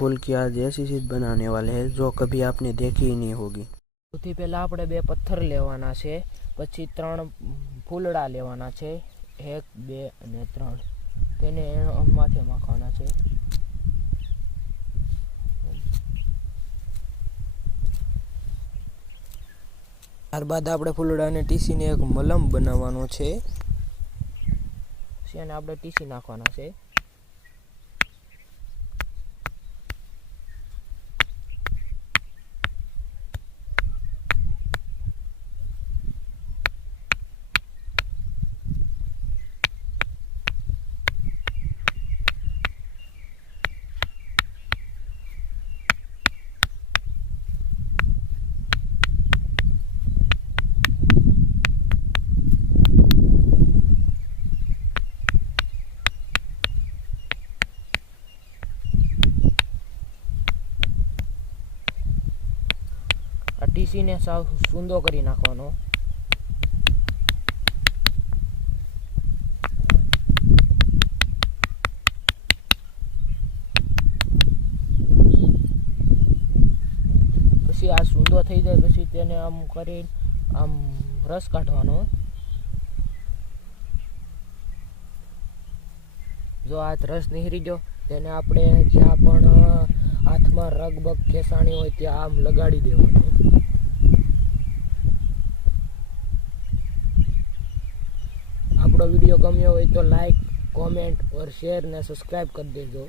फूल की आज ऐसी चीज बनाने वाले हैं जो कभी आपने देखी ही नहीं होगी। સૌથી પહેલાં આપણે 2 પથ્થર લેવાના છે, પછી 3 ફૂલડા લેવાના છે, 1 2 અને 3, તેને માથે નાખવાના છે। ત્યારબાદ આપણે ફૂલડાને ટીસીને એક મલમ બનાવવાનો છે, એને આપણે ટીસી નાખવાના છે। આ ટીસીને સાવ સૂંદો કરી નાખવાનો। પછી આ સૂંદો થઈ જાય પછી તેને આમ કરી આમ રસ કાઢવાનો। જો આ રસ નીકળી ગયો તેને આપણે જ્યાં પણ હાથમાં રગબગ ખેસાણી હોય ત્યાં આમ લગાડી દેવાનું। આપણો વિડીયો ગમ્યો હોય તો લાઈક, કોમેન્ટ और शेयर ने सब्सक्राइब कर देजो।